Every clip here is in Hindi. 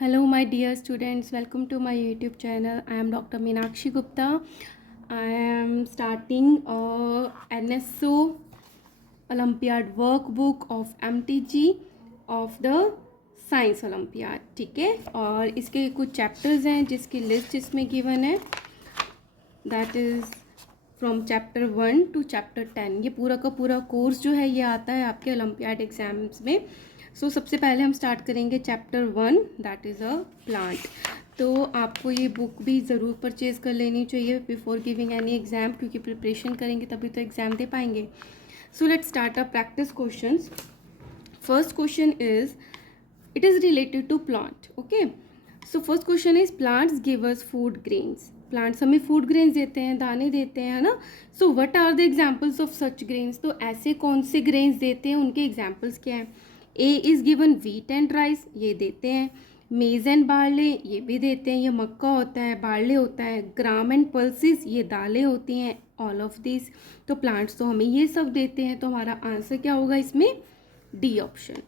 Hello, my dear students. Welcome to my YouTube channel. I am Dr. Meenakshi Gupta. I am starting a NSO Olympiad workbook of MTG of the science olympiad. ठीक है, और इसके कुछ चैप्टर्स हैं जिसकी लिस्ट इसमें गिवन है. That is from chapter 1 to chapter 10. ये पूरा का पूरा कोर्स जो है ये आता है आपके ओलंपियाड एग्जाम्स में. सबसे पहले हम स्टार्ट करेंगे chapter 1, that is a plant. तो आपको ये बुक भी ज़रूर परचेज़ कर लेनी चाहिए बिफोर गिविंग एनी एग्ज़ाम, क्योंकि प्रिपरेशन करेंगे तभी तो एग्ज़ाम दे पाएंगे. So let's start a practice questions. First question is, it is related to plant. Okay, so first question is, plants give us food grains. plants हमें food grains देते हैं, दाने देते हैं, है ना. so what are the examples of such grains? तो ऐसे कौन से grains देते हैं, उनके examples क्या हैं. A is given wheat and rice, ये देते हैं. maize and barley, ये भी देते हैं, ये मक्का होता है, barley होता है. gram and pulses, ये दालें होती हैं. all of these, तो plants तो हमें ये सब देते हैं. तो हमारा आंसर क्या होगा इसमें? D option.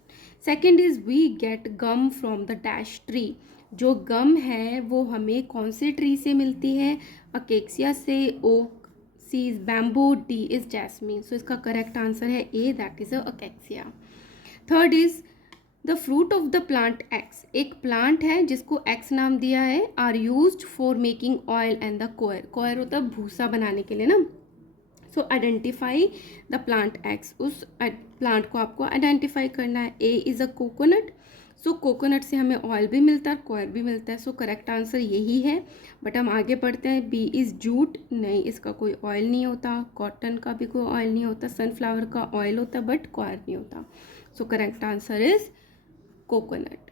Second is, we get gum from the dash tree. जो गम है वो हमें कौन से ट्री से मिलती है? अकेक्सिया से. Oak, C is bamboo, D is jasmine. So इसका करेक्ट आंसर है A, that is acacia. Third is, the fruit of the plant X. एक प्लांट है जिसको एक्स नाम दिया है. Are used for making oil and the coir. Coir होता है भूसा बनाने के लिए ना. So identify the plant X. उस प्लांट को आपको आइडेंटिफाई करना है. A is a coconut. So coconut से हमें ऑयल भी मिलता है, कोयर भी मिलता है. सो करेक्ट आंसर यही है. बट हम आगे बढ़ते हैं. B is jute. नहीं, इसका कोई ऑयल नहीं होता. कॉटन का भी कोई ऑयल नहीं होता. सनफ्लावर का ऑयल होता है बट कोयर नहीं होता. सो correct answer is coconut.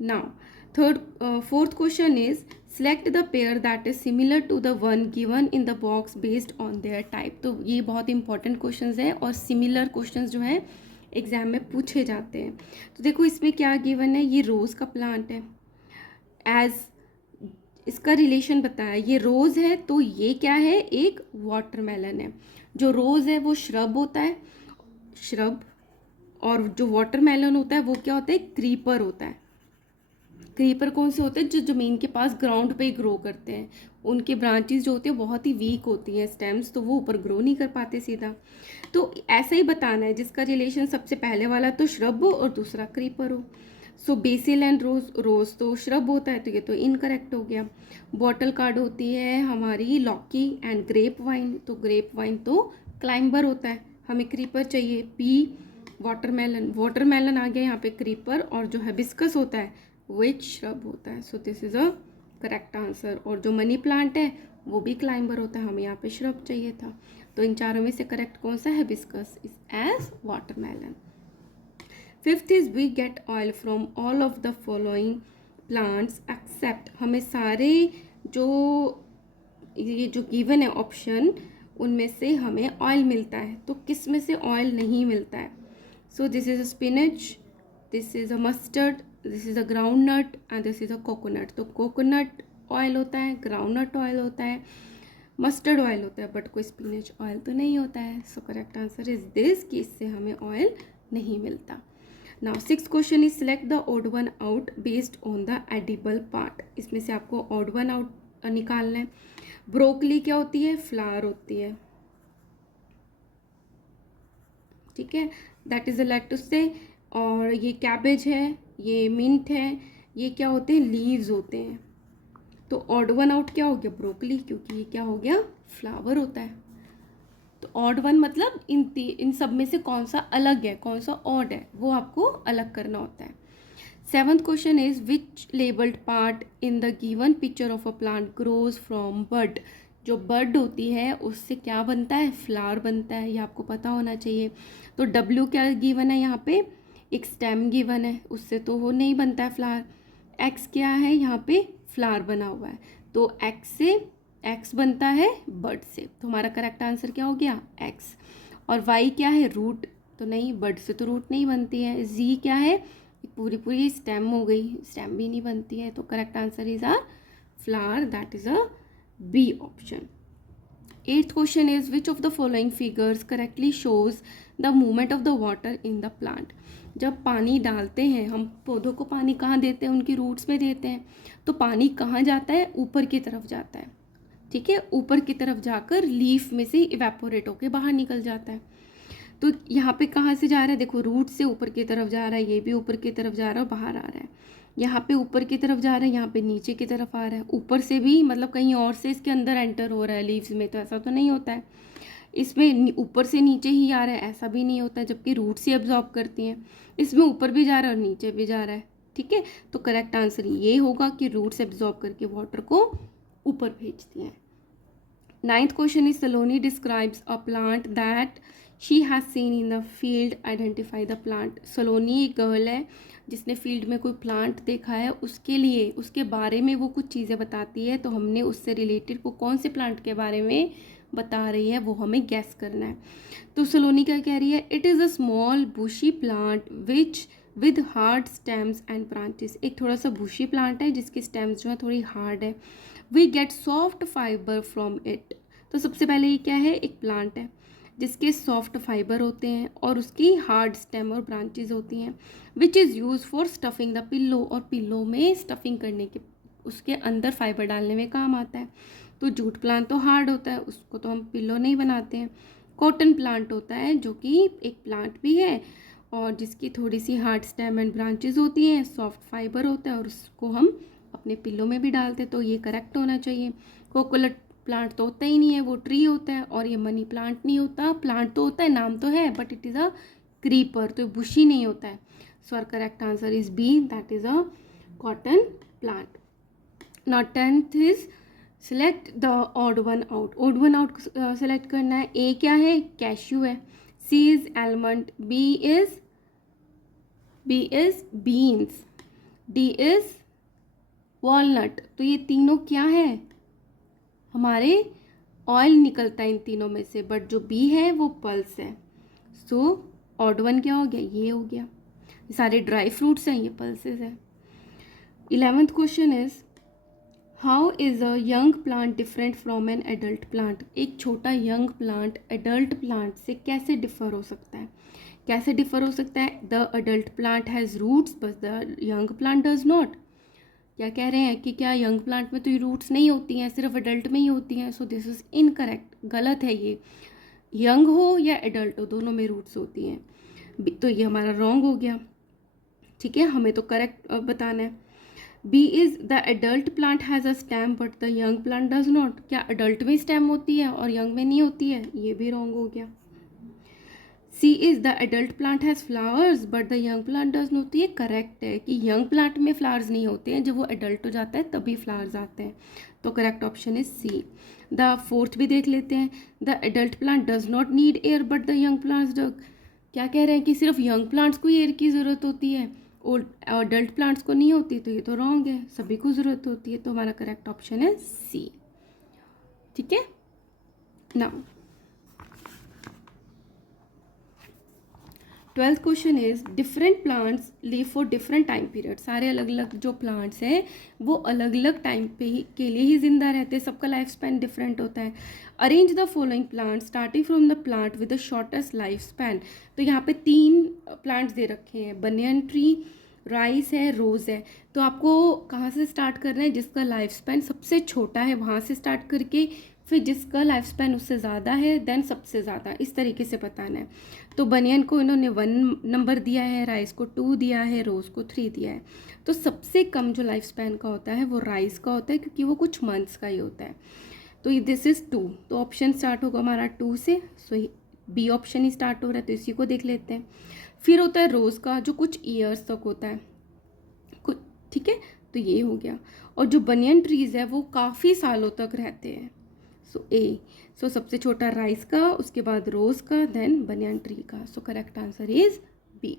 Now fourth question is, select the pair that is similar to the one given in the box based on their type. तो ये बहुत इंपॉर्टेंट क्वेश्चंस है और सिमिलर क्वेश्चंस जो है एग्जाम में पूछे जाते हैं. तो देखो इसमें क्या गिवन है. ये रोज़ का प्लांट है. एज इसका रिलेशन बताया, ये रोज़ है तो ये क्या है? एक वाटरमेलन है. जो रोज़ है वो श्रब होता है, श्रब. और जो वाटरमेलन होता है वो क्या होता है? क्रीपर होता है. क्रीपर कौन से होते हैं? जो ज़मीन के पास ग्राउंड पे ग्रो करते हैं. उनके ब्रांचेस जो होते हैं बहुत ही वीक होती हैं, स्टेम्स, तो वो ऊपर ग्रो नहीं कर पाते सीधा. तो ऐसा ही बताना है जिसका रिलेशन सबसे पहले वाला तो श्रब हो और दूसरा क्रीपर हो. सो बेसिल एंड रोज. रोज तो श्रब होता है तो ये तो इनकरेक्ट हो गया. बॉटल कार्ड होती है हमारी लॉकी एंड ग्रेप वाइन. तो ग्रेप वाइन तो क्लाइंबर होता है, हमें क्रीपर चाहिए. P watermelon. वाटरमेलन आ गया यहाँ पे क्रीपर. और जो हिबिस्कस होता है विच श्रब होता है. So this is a correct answer. और जो मनी प्लांट है वो भी क्लाइंबर होता है, हमें यहाँ पे श्रब चाहिए था. तो इन चारों में से करेक्ट कौन सा है? Hibiscus is as watermelon. Fifth is, we get oil from all of the following plants except. हमें सारे जो ये जो गिवन है ऑप्शन, उनमें से हमें ऑयल मिलता है. तो किस में से ऑयल नहीं मिलता है? So this is a spinach, this is a mustard, this is a groundnut and this is a coconut. तो कोकोनट ऑयल होता है, ग्राउंड नट ऑयल होता है, मस्टर्ड ऑयल होता है, बट कोई स्पिनच ऑयल तो नहीं होता है. So correct answer is this, कि इससे हमें ऑयल नहीं मिलता. Now six question is, select the odd one out based on the edible part. इसमें से आपको ऑड वन आउट निकालना है. ब्रोकली क्या होती है? फ्लावर होती है. ठीक है, that is a let's say. और ये कैबेज है, ये मिंट है, ये क्या होते हैं? लीव्स होते हैं. तो ऑड वन आउट क्या हो गया? ब्रोकली, क्योंकि ये क्या हो गया? फ्लावर होता है. तो ऑड वन मतलब इन सब में से कौन सा अलग है, कौन सा ऑड है, वो आपको अलग करना होता है. Seventh question is, which labelled part in the given picture of a plant grows from bud. जो बड होती है उससे क्या बनता है? फ्लावर बनता है. ये आपको पता होना चाहिए. तो डब्ल्यू क्या गिवन है यहाँ पे? एक स्टेम गिवन है, उससे तो वो नहीं बनता है फ्लावर. एक्स क्या है? यहाँ पे फ्लावर बना हुआ है. तो एक्स से एक्स बनता है बड से. तो हमारा करेक्ट आंसर क्या हो गया? एक्स. और वाई क्या है? रूट. तो नहीं, बड से तो रूट नहीं बनती है. जी क्या है? पूरी पूरी स्टेम हो गई, स्टेम भी नहीं बनती है. तो correct answer is a flower, that is a B option. Eighth question is, which of the following figures correctly shows the movement of the water in the plant. जब पानी डालते हैं हम पौधों को, पानी कहाँ देते हैं, उनकी रूट्स में देते हैं, तो पानी कहाँ जाता है, ऊपर की तरफ जाता है, ठीक है, ऊपर की तरफ जाकर लीफ में से इवेपोरेट होके बाहर निकल जाता है। तो यहाँ पे कहाँ से जा रहा है, देखो रूट से ऊपर की तरफ जा रहा है, ये भी ऊपर की तरफ जा रहा है और बाहर आ रहा है, यहाँ पे ऊपर की तरफ जा रहा है, यहाँ पे नीचे की तरफ आ रहा है, ऊपर से भी मतलब कहीं और से इसके अंदर एंटर हो रहा है लीव्स में, तो ऐसा तो नहीं होता है, इसमें ऊपर से नीचे ही आ रहा है, ऐसा भी नहीं होता है, जबकि रूट से एब्जॉर्ब करती हैं, इसमें ऊपर भी जा रहा है और नीचे भी जा रहा है, ठीक है। तो करेक्ट आंसर ये होगा कि रूट्स एब्जॉर्ब करके वाटर को ऊपर भेजती हैं। 9th question is Saloni describes a plant that she has seen in the field. Identify the plant. सलोनी एक गर्ल है जिसने फील्ड में कोई प्लांट देखा है, उसके लिए उसके बारे में वो कुछ चीज़ें बताती है, तो हमने उससे रिलेटेड को कौन से प्लांट के बारे में बता रही है वो हमें गैस करना है। तो सलोनी क्या कह रही है, it is a small bushy plant which with hard stems and branches. एक थोड़ा सा बुशी प्लांट है जिसकी स्टेम्स जो है थोड़ी हार्ड है। We get soft fibre from it. तो सबसे पहले ये क्या है, एक प्लांट है जिसके सॉफ्ट फाइबर होते हैं और उसकी हार्ड स्टेम और ब्रांचेस होती हैं, which is use for stuffing the pillow, और पिल्लो में स्टफिंग करने के, उसके अंदर फाइबर डालने में काम आता है। तो जूट प्लांट तो हार्ड होता है, उसको तो हम पिल्लो नहीं बनाते हैं। कॉटन प्लांट होता है जो कि एक प्लांट भी है और जिसकी थोड़ी सी हार्ड स्टेम एंड ब्रांचेस होती हैं, सॉफ्ट फाइबर होता है और उसको हम अपने पिल्लों में भी डालते हैं, तो ये करेक्ट होना चाहिए। कोकोनट प्लांट तो होता ही नहीं है, वो ट्री होता है, और ये मनी प्लांट नहीं होता, प्लांट तो होता है, नाम तो है, but it is a creeper, तो बुशी नहीं होता है। So our correct answer is B, that is a cotton plant. Now 10th is select the odd one out. Odd one out select करना है। ए क्या है, कैश्यू है, C is almond, B is beans, D is walnut. तो ये तीनों क्या है, हमारे ऑयल निकलता है इन तीनों में से, बट जो बी है वो पल्स है। सो ऑड वन क्या हो गया, ये हो गया। ये सारे ड्राई फ्रूट्स हैं, ये पल्सेस है। 11th question is how is a young plant different from an adult plant. एक छोटा यंग प्लांट एडल्ट प्लांट से कैसे डिफर हो सकता है, कैसे डिफर हो सकता है। The adult plant has roots but the young plant does not. क्या कह रहे हैं कि क्या यंग प्लांट में तो ये रूट्स नहीं होती हैं, सिर्फ एडल्ट में ही होती हैं। सो दिस इज़ इनकरेक्ट, गलत है ये। यंग हो या एडल्ट हो, दोनों में रूट्स होती हैं, तो ये हमारा रॉन्ग हो गया, ठीक है, हमें तो करेक्ट बताना है। B is the adult plant has a stem but the young plant does not. क्या एडल्ट में स्टेम होती है और यंग में नहीं होती है, ये भी रॉन्ग हो गया। C is the adult plant has flowers but the young plant does not. ये करेक्ट है कि यंग प्लांट में फ्लावर्स नहीं होते हैं, जब वो एडल्ट हो जाता है तभी फ्लावर्स आते हैं, तो correct option is C. The fourth भी देख लेते हैं। The adult plant does not need air but the young plants does. क्या कह रहे हैं कि सिर्फ यंग प्लांट्स को ही एयर की ज़रूरत होती है और एडल्ट प्लांट्स को नहीं होती, तो ये तो रॉन्ग है, सभी को ज़रूरत होती है, तो हमारा करेक्ट ऑप्शन है सी, ठीक है ना। 12th question is different plants live for different time period. सारे अलग अलग जो प्लांट्स हैं वो अलग अलग टाइम पे ही के लिए ही जिंदा रहते हैं, सबका लाइफ स्पैन डिफरेंट होता है। Arrange the following plant starting from the plant with the shortest life span. तो यहाँ पे 3 प्लांट्स दे रखे हैं, बनियन ट्री, राइस है, रोज़ है। तो आपको कहाँ से स्टार्ट करना है, जिसका लाइफ स्पैन सबसे छोटा है वहाँ से स्टार्ट करके, फिर जिसका लाइफ स्पैन उससे ज़्यादा है देन सबसे ज़्यादा, इस तरीके से बताना है। तो बनियन को इन्होंने 1 नंबर दिया है, राइस को 2 दिया है, रोज़ को 3 दिया है। तो सबसे कम जो लाइफ स्पैन का होता है वो राइस का होता है, क्योंकि वो कुछ मंथ्स का ही होता है। तो दिस इज़ 2, तो ऑप्शन स्टार्ट होगा हमारा 2 से। सो बी ऑप्शन ही स्टार्ट हो रहा है, तो इसी को देख लेते हैं। फिर होता है रोज़ का जो कुछ ईयर्स तक होता है कुछ, ठीक है, तो ये हो गया। और जो बनियन ट्रीज़ है वो काफ़ी सालों तक रहते हैं। सो ए, सो सबसे छोटा राइस का, उसके बाद रोज़ का, देन बनियन ट्री का। So correct answer is B.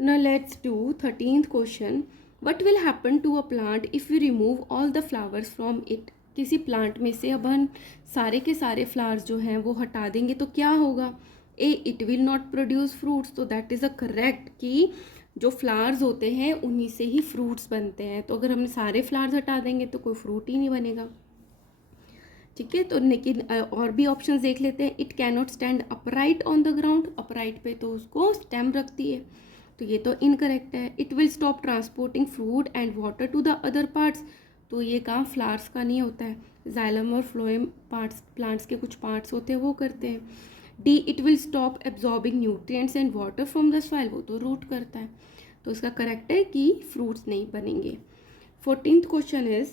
Now let's do 13th question. What will happen to a plant if you remove all the flowers from it. किसी प्लांट में से अब हम सारे के सारे फ्लावर्स जो हैं वो हटा देंगे तो क्या होगा। A, it will not produce fruits, तो दैट इज़ अ करेक्ट कि जो फ्लावर्स होते हैं उन्हीं से ही फ्रूट्स बनते हैं, तो अगर हम सारे फ्लावर्स हटा देंगे तो कोई फ्रूट ही नहीं बनेगा, ठीक है। तो लेकिन और भी ऑप्शंस देख लेते हैं। It can not stand upright on the ground, upright पे तो उसको स्टेम रखती है, तो ये तो इनकरेक्ट है। It will stop transporting food and water to the other parts, तो ये काम फ्लावर्स का नहीं होता है, जाइलम और फ्लोएम पार्ट्स, प्लांट्स के कुछ पार्ट्स होते हैं वो करते हैं। D, it will stop absorbing nutrients and water from the soil, वो तो रूट करता है। तो इसका करेक्ट है कि फ्रूट्स नहीं बनेंगे। 14th question is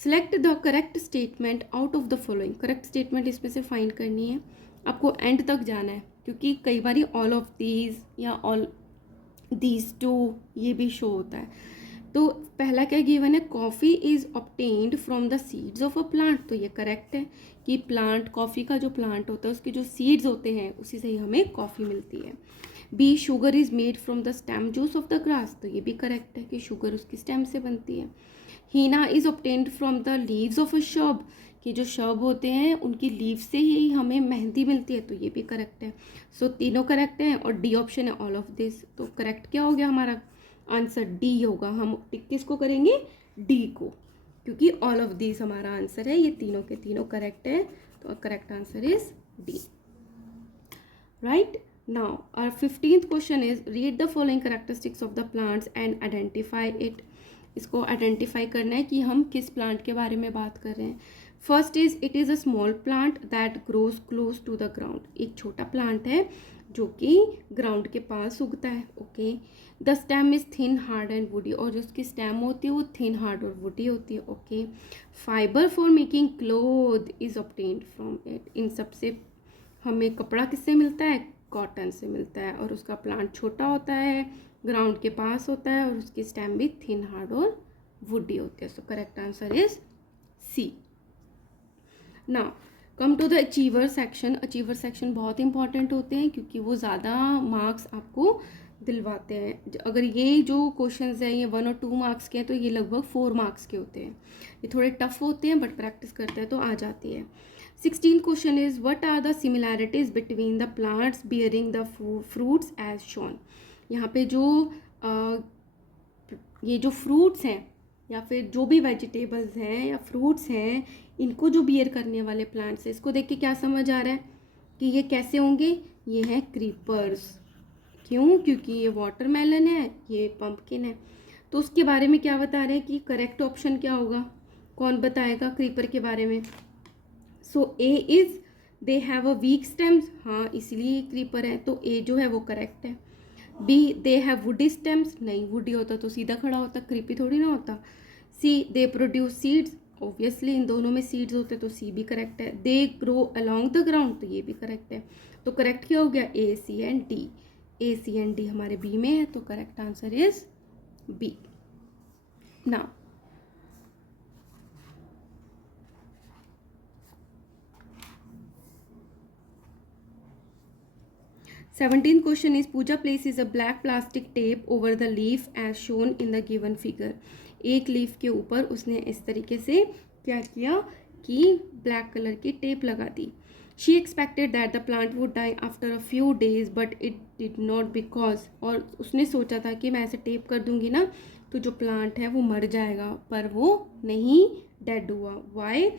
select the correct statement out of the following. Correct statement इसमें से फाइंड करनी है, आपको एंड तक जाना है, क्योंकि कई बार ऑल ऑफ दीज या ऑल दीज टू ये भी शो होता है। तो पहला क्या गिवन है, coffee is obtained from the seeds of a plant, तो ये करेक्ट है कि प्लांट, कॉफ़ी का जो प्लांट होता है उसके जो सीड्स होते हैं उसी से ही हमें कॉफ़ी मिलती है। B, sugar is made from the stem juice of the grass, तो ये भी करेक्ट है कि शुगर उसकी स्टेम से बनती है। Henna is obtained from the leaves of a shrub, कि जो शब होते हैं उनकी लीव से ही हमें मेहंदी मिलती है, तो ये भी करेक्ट है। सो तीनों करेक्ट हैं और डी ऑप्शन है ऑल ऑफ दिस। तो करेक्ट क्या हो गया हमारा आंसर, डी होगा। हम टिक किसको करेंगे, डी को, क्योंकि ऑल ऑफ दिस हमारा आंसर है, ये तीनों के तीनों करेक्ट है, तो correct answer is D. Right, now our 15th question is read the following characteristics of the plants and identify it. इसको आइडेंटिफाई करना है कि हम किस प्लांट के बारे में बात कर रहे हैं। First is it is a small plant that grows close to the ground, एक छोटा प्लांट है जो कि ग्राउंड के पास उगता है। Okay, the stem is thin hard and woody, और जो उसकी स्टेम होती है वो थिन हार्ड और वुडी होती है। Okay, fibre for making cloth is obtained from it, इन सबसे हमें कपड़ा किससे मिलता है, कॉटन से मिलता है, और उसका प्लांट छोटा होता है, ग्राउंड के पास होता है, और उसकी स्टेम भी थिन हार्ड और वुडी होती है। So correct answer is C. Now come to the achiever section. Achiever section बहुत इंपॉर्टेंट होते हैं क्योंकि वो ज़्यादा मार्क्स आपको दिलवाते हैं। अगर ये जो क्वेश्चंस हैं ये 1 और 2 मार्क्स के हैं तो ये लगभग 4 मार्क्स के होते हैं। ये थोड़े टफ होते हैं बट प्रैक्टिस करते हैं तो आ जाती है। 16th question is what are the similarities between the plants bearing the fruits as shown. यहाँ पे जो ये जो फ्रूट्स हैं या फिर जो भी वेजिटेबल्स हैं या फ्रूट्स हैं, इनको जो बियर करने वाले प्लांट्स हैं, इसको देख के क्या समझ आ रहा है कि ये कैसे होंगे, ये हैं क्रीपर्स। क्यों, क्योंकि ये वाटरमेलन है, ये पंपकिन है। तो उसके बारे में क्या बता रहे हैं कि करेक्ट ऑप्शन क्या होगा, कौन बताएगा क्रीपर के बारे में। So A is they have a weak stems, हाँ इसलिए क्रीपर है, तो ए जो है वो करेक्ट है। B, they have woody stems, नहीं वुडी होता तो सीधा खड़ा होता, क्रीपी थोड़ी ना होता। C, they produce seeds, obviously इन दोनों में सीड्स होते तो सी भी करेक्ट है। They grow along the ground, तो ये भी करेक्ट है। तो करेक्ट क्या हो गया, A C and D. A C and D हमारे बी में है, तो correct answer is B. Now 17th question is Pooja places a black plastic tape over the leaf as shown in the given figure। एक लीफ के ऊपर उसने इस तरीके से क्या किया कि ब्लैक कलर की टेप लगा दी। She expected that the plant would die after a few days but it did not because, और उसने सोचा था कि मैं ऐसे टेप कर दूंगी ना तो जो प्लांट है वो मर जाएगा, पर वो नहीं डेड हुआ। Why?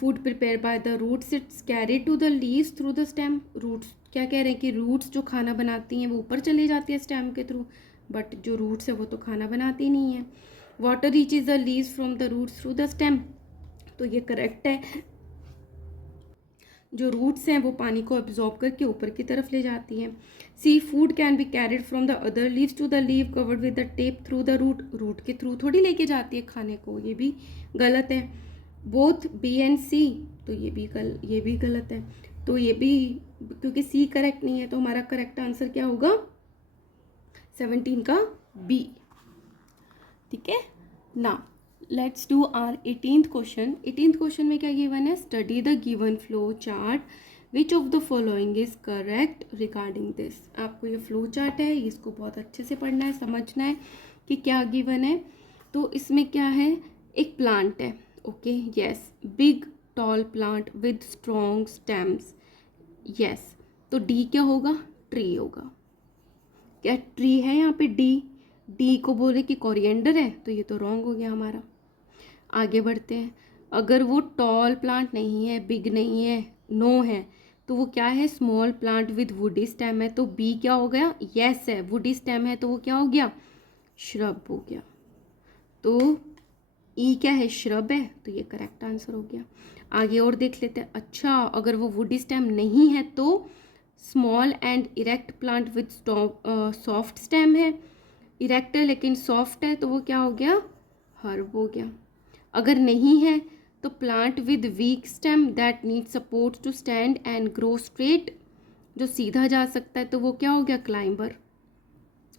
Food prepared by the roots it's carried to the leaves through the stem। Roots क्या कह रहे हैं कि रूट्स जो खाना बनाती हैं वो ऊपर चली जाती है स्टेम के थ्रू, बट जो रूट्स है वो तो खाना बनाती नहीं है। Water reaches the leaves from the roots through the stem, तो ये करेक्ट है। जो रूट्स हैं वो पानी को एब्जॉर्ब करके ऊपर की तरफ ले जाती हैं। C, food can be carried from the other leaves to the leaf covered with the tape through the root, root के थ्रू थोड़ी लेके जाती है खाने को, ये भी गलत है। बोथ बी एंड सी, तो ये भी गलत है। तो ये भी, क्योंकि सी करेक्ट नहीं है तो हमारा करेक्ट आंसर क्या होगा 17 का बी। ठीक है, ना let's do our 18th question. 18th question में क्या गिवन है, study the given flow chart, which of the following is correct regarding this. आपको ये फ्लो चार्ट है, इसको बहुत अच्छे से पढ़ना है, समझना है कि क्या गिवन है। तो इसमें क्या है, एक प्लांट है, okay yes, big tall plant with strong stems, yes. तो डी क्या होगा, ट्री होगा। क्या ट्री है यहाँ पे, डी को बोले कि कोरिएंडर है, तो ये तो रॉन्ग हो गया हमारा। आगे बढ़ते हैं, अगर वो टॉल प्लांट नहीं है, बिग नहीं है, नो है, तो वो क्या है, small plant with woody stem है, तो बी क्या हो गया, यस है, वुडी स्टेम है तो वो क्या हो गया, श्रब हो गया। तो ई क्या है, श्रब है, तो ये करेक्ट आंसर हो गया। आगे और देख लेते हैं। अच्छा, अगर वो वुडी स्टेम नहीं है तो small and erect plant with soft stem है, इरेक्ट है लेकिन सॉफ्ट है तो वो क्या हो गया, हर्ब हो गया। अगर नहीं है तो plant with weak stem that need support to stand and grow straight, जो सीधा जा सकता है तो वो क्या हो गया, क्लाइंबर।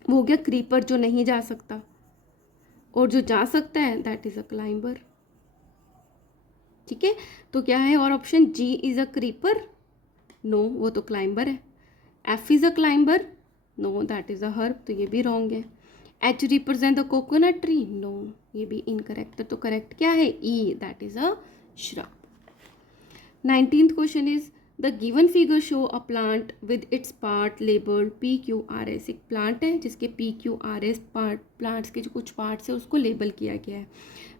वो हो गया क्रीपर जो नहीं जा सकता, और जो जा सकता है दैट इज अ क्लाइंबर। ठीक है, तो क्या है और option G is a creeper, no वो तो क्लाइंबर है। F is a climber, no that is a herb, तो ये भी रॉन्ग है। H represent the coconut tree, no ये भी इनकरेक्ट है। तो करेक्ट क्या है, E that is a shrub. 19th question is the given figure show a plant with its part labelled P Q R S. एक प्लांट है जिसके P Q R S part, plants के जो कुछ पार्ट्स है उसको लेबल किया गया है।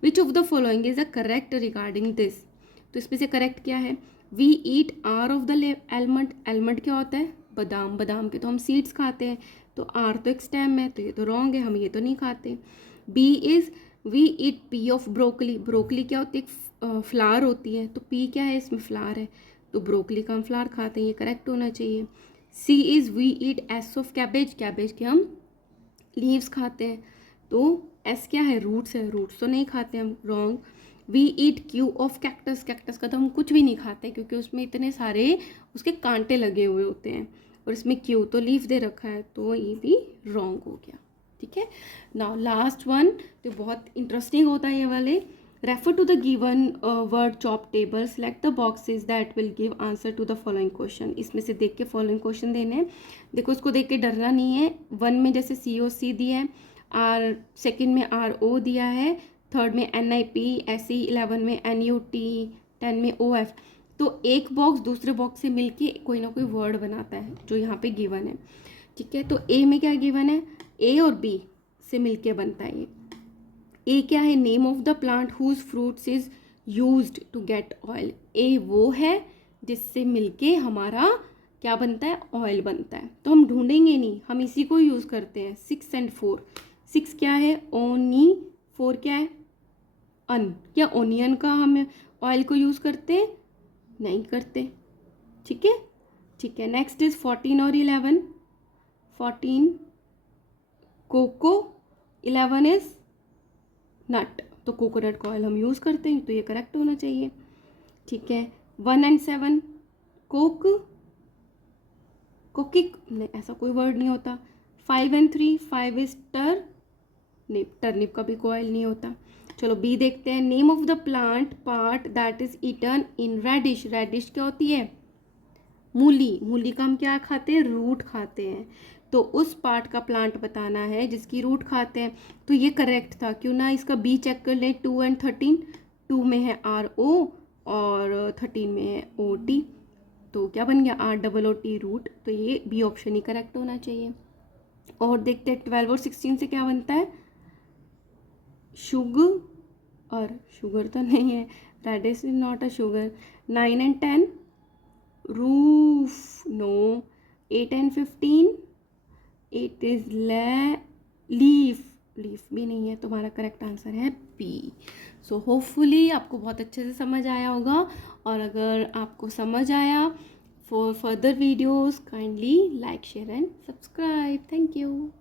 Which of the following is a correct regarding this, तो इसमें से करेक्ट क्या है, we eat R of the almond, almond क्या होता है, बादाम, बादाम के तो हम सीड्स खाते हैं, तो आर तो एक स्टेम है तो ये तो रॉन्ग है, हम ये तो नहीं खाते। B is we eat P of broccoli, broccoli क्या होती है, एक फ्लावर होती है, तो पी क्या है, इसमें फ्लावर है तो ब्रोकली का हम फ्लावर खाते हैं, ये करेक्ट होना चाहिए। C is we eat S of cabbage, cabbage के हम लीव्स खाते हैं, तो एस क्या है, रूट्स है, रूट्स तो नहीं खाते हम, wrong. We eat Q of cactus, cactus का तो हम कुछ भी नहीं खाते क्योंकि उसमें इतने सारे उसके कांटे लगे हुए होते हैं, और इसमें क्यू तो लीफ दे रखा है, तो ये भी रॉन्ग हो गया। ठीक है, नाउ लास्ट वन, तो बहुत इंटरेस्टिंग होता है ये वाले। Refer to the given word chop table, select the boxes that will give answer to the following question. इसमें से देख के फॉलोइंग क्वेश्चन देने हैं। देखो इसको देख के डरना नहीं है। 1 में जैसे COC दिया है, आर सेकेंड में RO दिया है, थर्ड में NIP, SE 11 में NUT, 10 में OF, तो एक बॉक्स दूसरे बॉक्स से मिलके कोई ना कोई वर्ड बनाता है जो यहाँ पे गिवन है। ठीक है, तो ए में क्या गिवन है, ए और बी से मिलके बनता है ये। ए क्या है, name of the plant whose fruits is used to get oil, A वो है जिससे मिलके हमारा क्या बनता है, ऑयल बनता है, तो हम ढूंढेंगे नहीं, हम इसी को यूज़ करते हैं। 6 और 4, 6 क्या है, ओनी, 4 क्या है, अन, क्या ओनियन का हम ऑयल को यूज़ करते हैं, नहीं करते। ठीक है, ठीक है, नेक्स्ट इज 14 और 11, 14 कोको, 11 इज नट, तो कोकोनट का ऑयल हम यूज़ करते हैं, तो ये करेक्ट होना चाहिए। ठीक है, 1 और 7 कोक, कोकिक, नहीं ऐसा कोई वर्ड नहीं होता। 5 और 3, 5 इज टर्निप, टर्निप का भी कोई ऑयल नहीं होता। चलो बी देखते हैं। Name of the plant part that is eaten in radish, radish क्या होती है, मूली, मूली का हम क्या खाते हैं, रूट खाते हैं, तो उस पार्ट का प्लांट बताना है जिसकी रूट खाते हैं, तो ये करेक्ट था। क्यों ना इसका बी चेक कर लें। 2 और 13, 2 में है RO और 13 में है OT, तो क्या बन गया, ROOT, रूट, तो ये बी ऑप्शन ही करेक्ट होना चाहिए। और देखते हैं 12 और 16 से क्या बनता है, शुगर, और शुगर तो नहीं है, radish is not a sugar. 9 और 10 रूफ, नो। 8 और 15, 8 इज लीफ, लीफ भी नहीं है, तुम्हारा करेक्ट आंसर है बी। सो होपफुली आपको बहुत अच्छे से समझ आया होगा, और अगर आपको समझ आया, for further videos kindly like, share and subscribe. Thank you.